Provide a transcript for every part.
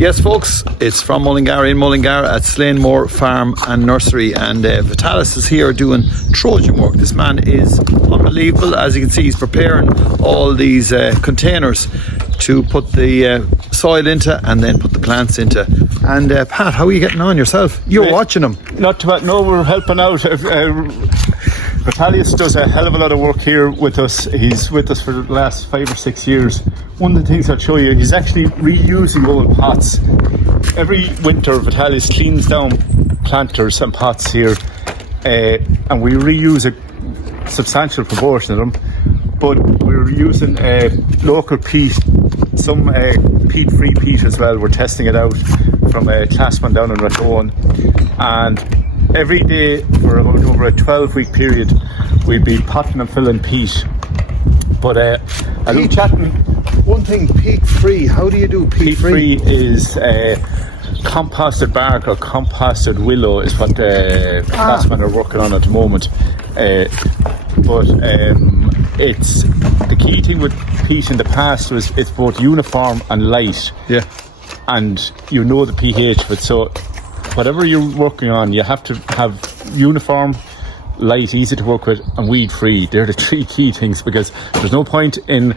Yes, folks, it's from Mullingar in Mullingar at Slanemore Farm and Nursery, and Vitalis is here doing Trojan work. This man is unbelievable. As you can see, he's preparing all these containers to put the soil into and then put the plants into. And Pat, how are you getting on yourself? You're watching them. Not too bad. No, we're helping out. Vitalis does a hell of a lot of work here with us. He's with us for the last 5 or 6 years. One of the things I'll show you, he's actually reusing old pots. Every winter Vitalis cleans down planters and pots here, and we reuse a substantial proportion of them, but we're using local peat, some peat-free peat as well. We're testing it out from a Classman down in Rathdone, and every day for about over a 12-week period we'd be potting and filling peat. But I love chatting. One thing, peat free. How do you do peat free? Peat free is composted bark or composted willow is what the Classmen are working on at the moment. But it's the key thing with peat in the past was it's both uniform and light. Yeah. And you know the pH of it, so whatever you're working on, you have to have uniform, light, easy to work with, and weed free. They're the 3 key things, because there's no point in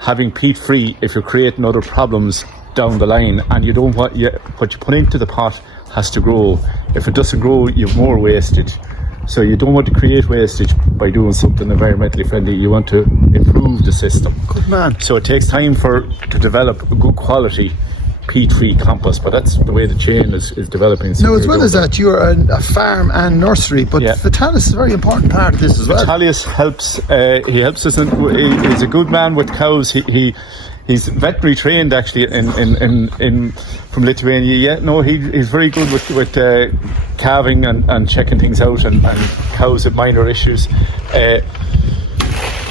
having peat free if you're creating other problems down the line, and you don't want what you put into the pot has to grow. If it doesn't grow, you have more wastage. So you don't want to create wastage by doing something environmentally friendly. You want to improve the system. Good man. So it takes time to develop a good quality peat-free compost, but that's the way the chain is developing. Now, as well as that, you're a farm and nursery, but Vitalis is a very important part of this as well. Vitalis helps. He helps us. He's a good man with cows. He's veterinary trained actually in from Lithuania. Yeah, no, he's very good with calving and checking things out and cows with minor issues.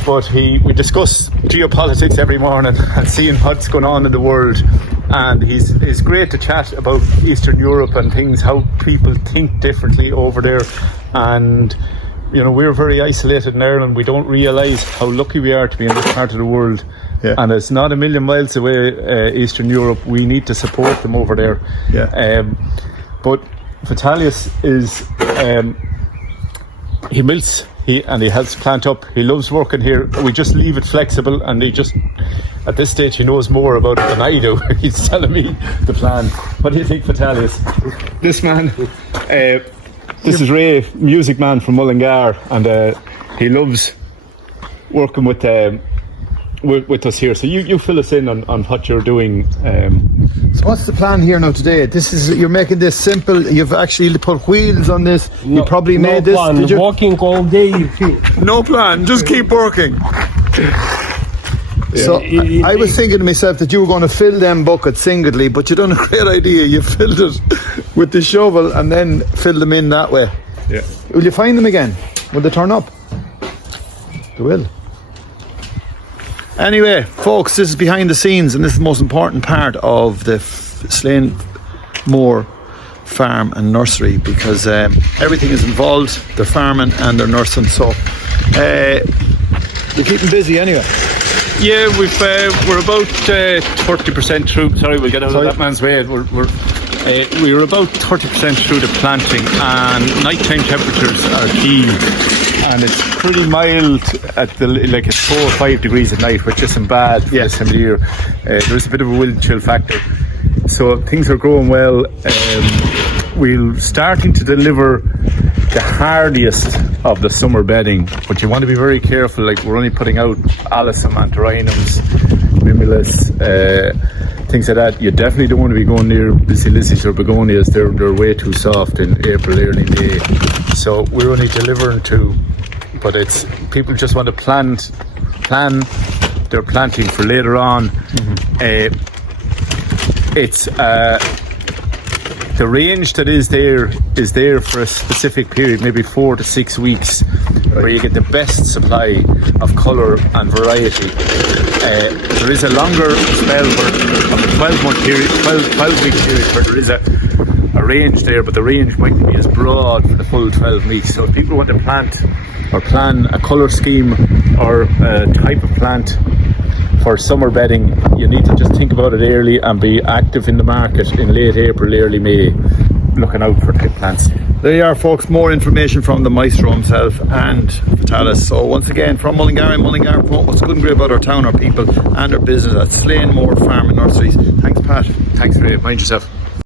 But we discuss geopolitics every morning and seeing what's going on in the world. And he's great to chat about Eastern Europe and things, how people think differently over there. And you know, we're very isolated in Ireland. We don't realise how lucky we are to be in this part of the world. Yeah. And it's not a million miles away, Eastern Europe. We need to support them over there. Yeah. But Vitalis is he milks. He helps plant up. He loves working here. We just leave it flexible, and at this stage he knows more about it than I do. He's telling me the plan. What do you think, Vitalis? This man, this is Ray, music man from Mullingar, and he loves working with us here. So you fill us in on what you're doing. So what's the plan here now today? You're making this simple. You've actually put wheels on this. You probably made this. Plan. Did you? Walking all day. No plan. Just keep working. So I was thinking to myself that you were going to fill them buckets singly, but you done a great idea. You filled it with the shovel and then filled them in that way. Yeah. Will you find them again? Will they turn up? They will. Anyway, folks, this is behind the scenes, and this is the most important part of the Slanemore Farm and Nursery, because everything is involved. They're farming and they're nursing, so you're keeping busy anyway. Yeah, we're about 30% through. Sorry, we'll get out of that man's way. We're about 30% through the planting, and nighttime temperatures are key. And it's pretty mild at it's 4 or 5 degrees at night, which isn't bad for this time of the year. There's a bit of a wind chill factor, so things are growing well. We're starting to deliver the hardiest of the summer bedding, but you want to be very careful. Like, we're only putting out alyssum, antirrhinums, mimulus, things like that. You definitely don't want to be going near basilicus or begonias. They're way too soft in April, early May. So we're only delivering to, but it's people just want to plan their planting for later on. It's the range that is there for a specific period, maybe 4 to 6 weeks, where you get the best supply of colour and variety. There is a longer spell of a 12-month period, 12-week period, where there is a range there, but the range might be as broad for the full 12 weeks. So if people want to plant or plan a colour scheme or a type of plant for summer bedding, you need to just think about it early and be active in the market in late April, early May, looking out for the plants. There you are, folks. More information from the maestro himself and Vitalis. So once again, from Mullingar promote what's good and great about our town, our people and our business at Slanemore Farm and Nurseries. Thanks, Pat. Thanks, Ray. Mind yourself.